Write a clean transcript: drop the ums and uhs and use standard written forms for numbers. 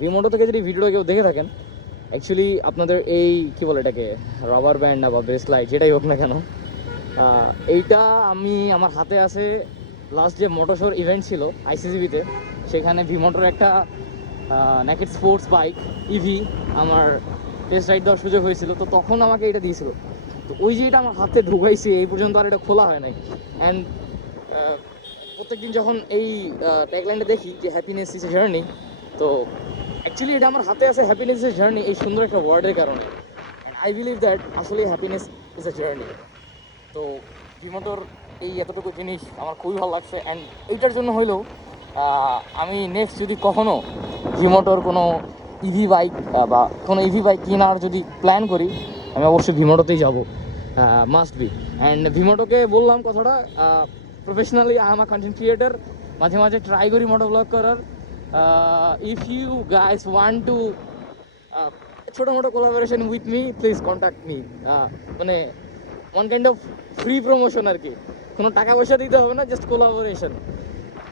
ভিমোটো থেকে যদি ভিডিওটা কেউ দেখে থাকেন, অ্যাকচুয়ালি আপনাদের এই কী বলে এটাকে, রাবার ব্যান্ড না বা ব্রেসলাইট যেটাই হোক না কেন, এইটা আমি আমার হাতে আছে। লাস্ট যে মোটরশোর ইভেন্ট ছিল আইসিসিবিতে, সেখানে ভিমোটোর একটা নেকেড স্পোর্টস বাইক ইভি আমার টেস্ট রাইড দেওয়ার সুযোগ হয়েছিল, তো তখন আমাকে এটা দিয়েছিল। তো ওই যে এটা আমার হাতে ঢুকাইছি, এই পর্যন্ত আর এটা খোলা হয় নাই। অ্যান্ড প্রত্যেকদিন যখন এই ট্যাগলাইনটা দেখি যে হ্যাপিনেস ইজ এ জার্নি, তো অ্যাকচুয়ালি এটা আমার হাতে আছে হ্যাপিনেস ইজ এ জার্নি এই সুন্দর একটা ওয়ার্ডের কারণে। অ্যান্ড আই বিলিভ দ্যাট আসলে হ্যাপিনেস ইজ এ জার্নি। তো ভিমোটোর এই এতটুকু জিনিস আমার খুবই ভালো লাগছে। অ্যান্ড এইটার জন্য হইলেও আমি নেক্সট যদি কখনও ভিমোটোর কোনো ইভি বাইক বা কোনো ইভি বাইক কেনার যদি প্ল্যান করি, আমি অবশ্যই ভিমোটোতেই যাবো, মাস্ট বি। অ্যান্ড ভিমোটোকে বললাম কথাটা, professionally I am a content creator, মাঝে মাঝে ট্রাই করি মোটো ব্লগ করার। If you guys want to ছোটো মোটো collaboration with me, please contact me. মানে one kind of free promotion আর কি, কোনো টাকা পয়সা দিতে হবে না, জাস্ট কোলাবোরেশন।